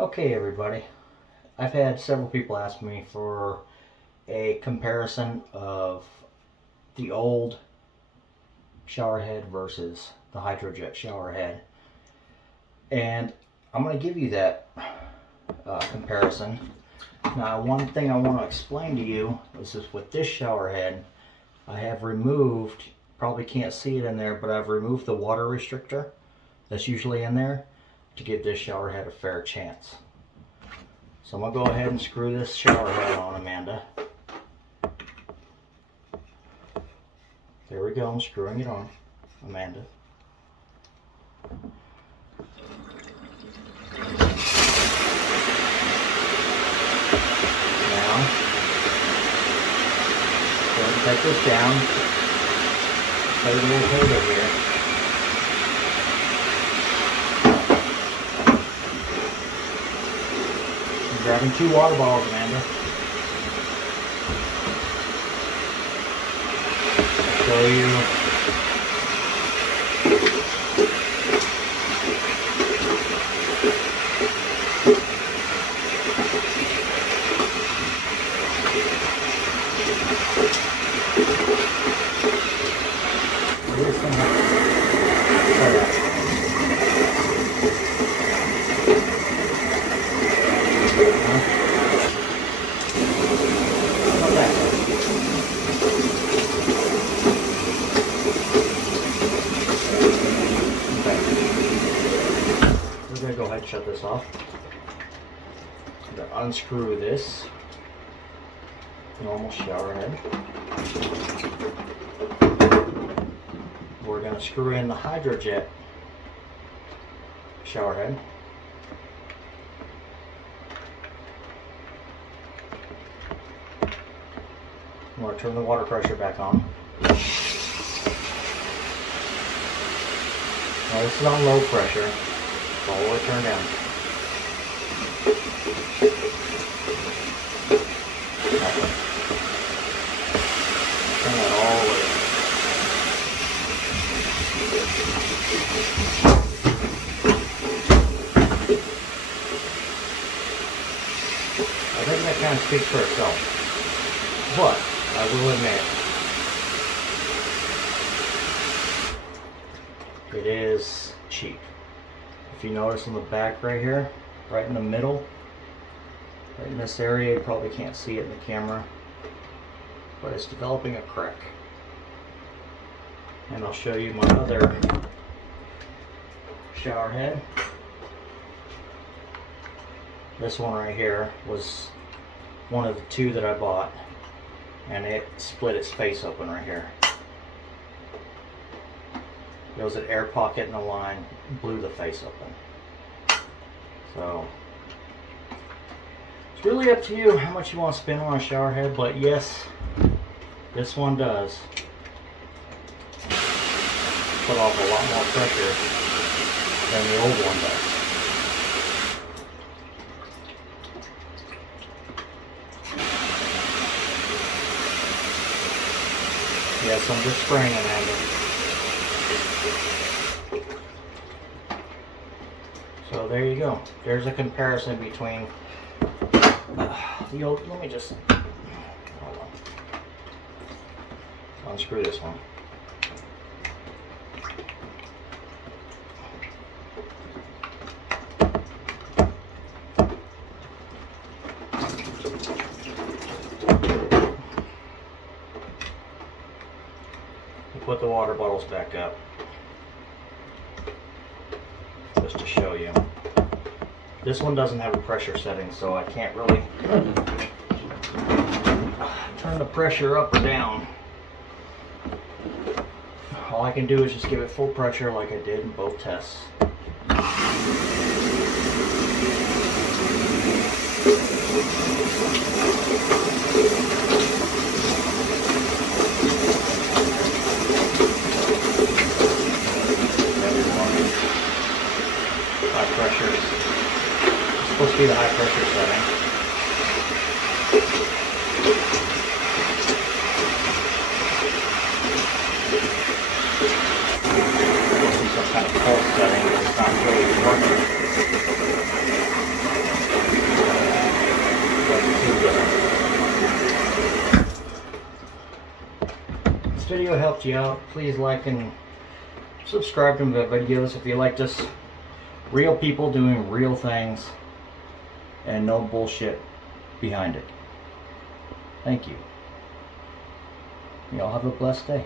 Okay, everybody. I've had several people ask me for a comparison of the old shower head versus the Hydrojet shower head. And I'm going to give you that comparison. Now, one thing I want to explain to you is with this shower head, I have removed, probably can't see it in there, but I've removed the water restrictor that's usually in there to give this shower head a fair chance. So I'm going to go ahead and screw this shower head on, Amanda. There we go, I'm screwing it on, Amanda. Now, go ahead and take this down. Put a little holder here. I'm grabbing 2 water bottles, Amanda. I'll show you. We're going to go ahead and shut this off. I'm going to unscrew this normal shower head. We're going to screw in the Hydrojet shower head. I'm going to turn the water pressure back on. Now this is on low pressure. It's all the way turned down. Turn that all the way. I think that kind of speaks for itself. But I will admit, it is cheap. If you notice on the back right here, right in the middle, right in this area, you probably can't see it in the camera, but it's developing a crack. And I'll show you my other shower head. This one right here was one of the 2 that I bought, and it split its face open right here. There was an air pocket in the line, blew the face open. So it's really up to you how much you want to spend on a shower head, but yes, this one does put off a lot more pressure than the old one does. Yes, I'm just spraying it, Amanda. So there you go. There's a comparison between the old. Let me just hold on. Unscrew this one. Put the water bottles back up just to show you. This one doesn't have a pressure setting, so I can't really turn the pressure up or down. All I can do is just give it full pressure like I did in both tests. High pressure. It's supposed to be the high pressure setting. Some kind of pulse setting, but it's not really working. video helped you out, please like and subscribe to the videos if you like this. Real people doing real things and no bullshit behind it. Thank you. Y'all have a blessed day.